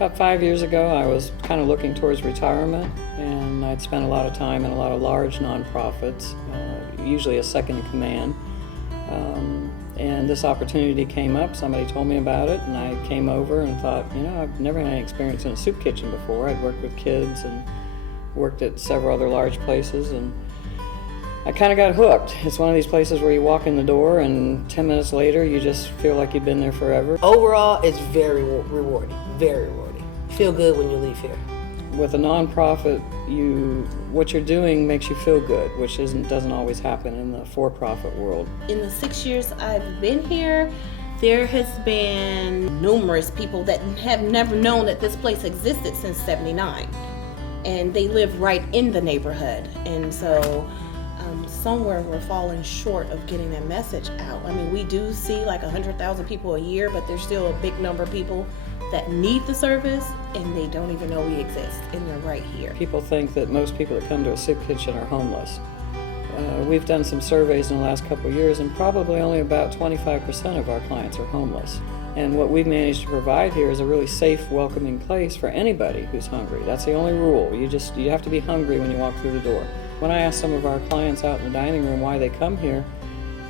About 5 years ago, I was kind of looking towards retirement, and I'd spent a lot of time in a lot of large nonprofits, usually a second in command. And this opportunity came up. Somebody told me about it, and I came over and thought, I've never had any experience in a soup kitchen before. I'd worked with kids and worked at several other large places, and I kind of got hooked. It's one of these places where you walk in the door and 10 minutes later you just feel like you've been there forever. Overall, it's very rewarding, very rewarding. You feel good when you leave here. With a nonprofit, what you're doing makes you feel good, which doesn't always happen in the for-profit world. In the 6 years I've been here, there has been numerous people that have never known that this place existed since '79. And they live right in the neighborhood. And so somewhere we're falling short of getting that message out. I mean, we do see like 100,000 people a year, but there's still a big number of people that need the service and they don't even know we exist, and they're right here. People think that most people that come to a soup kitchen are homeless. We've done some surveys in the last couple of years, and probably only about 25% of our clients are homeless. And what we've managed to provide here is a really safe, welcoming place for anybody who's hungry. That's the only rule. You have to be hungry when you walk through the door. When I ask some of our clients out in the dining room why they come here,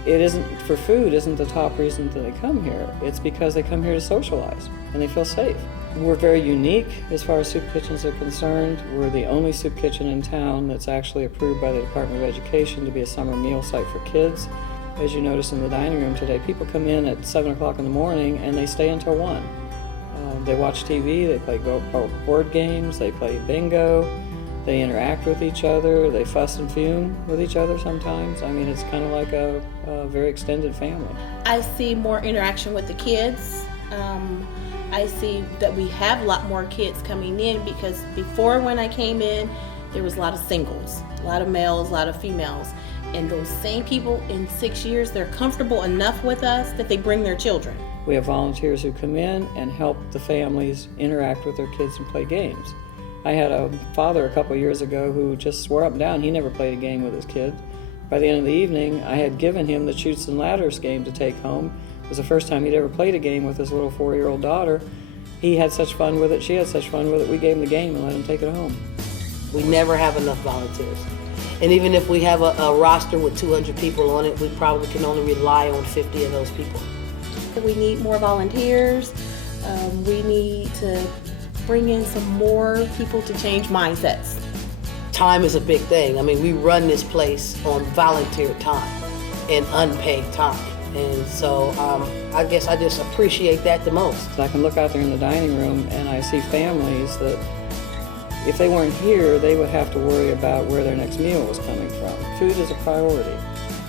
it isn't for food, isn't the top reason that they come here. It's because they come here to socialize and they feel safe. We're very unique as far as soup kitchens are concerned. We're the only soup kitchen in town that's actually approved by the Department of Education to be a summer meal site for kids. As you notice in the dining room today, people come in at 7 o'clock in the morning and they stay until 1. They watch TV, they play board games, they play bingo, they interact with each other, they fuss and fume with each other sometimes. I mean, it's kind of like a very extended family. I see more interaction with the kids. I see that we have a lot more kids coming in, because before, when I came in, there was a lot of singles, a lot of males, a lot of females. And those same people in 6 years, they're comfortable enough with us that they bring their children. We have volunteers who come in and help the families interact with their kids and play games. I had a father a couple years ago who just swore up and down he never played a game with his kid. By the end of the evening, I had given him the Chutes and Ladders game to take home. It was the first time he'd ever played a game with his little 4-year-old daughter. He had such fun with it, she had such fun with it, we gave him the game and let him take it home. We never have enough volunteers. And even if we have a roster with 200 people on it, we probably can only rely on 50 of those people. We need more volunteers. We need to bring in some more people to change mindsets. Time is a big thing. I mean, we run this place on volunteer time and unpaid time. And so I guess I just appreciate that the most. I can look out there in the dining room and I see families that if they weren't here, they would have to worry about where their next meal was coming from. Food is a priority.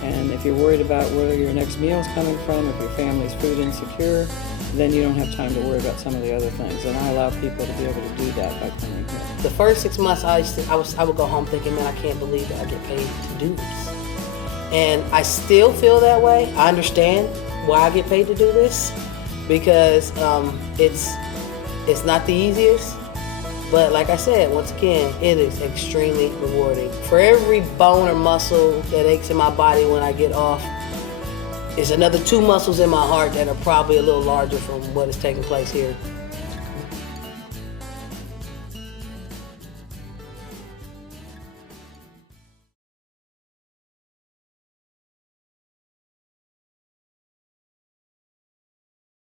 And if you're worried about where your next meal is coming from, if your family's food insecure, then you don't have time to worry about some of the other things. And I allow people to be able to do that by coming here. The first 6 months, I would go home thinking, man, I can't believe that I get paid to do this. And I still feel that way. I understand why I get paid to do this, because it's not the easiest. But like I said, once again, it is extremely rewarding. For every bone or muscle that aches in my body when I get off, is another 2 muscles in my heart that are probably a little larger from what is taking place here.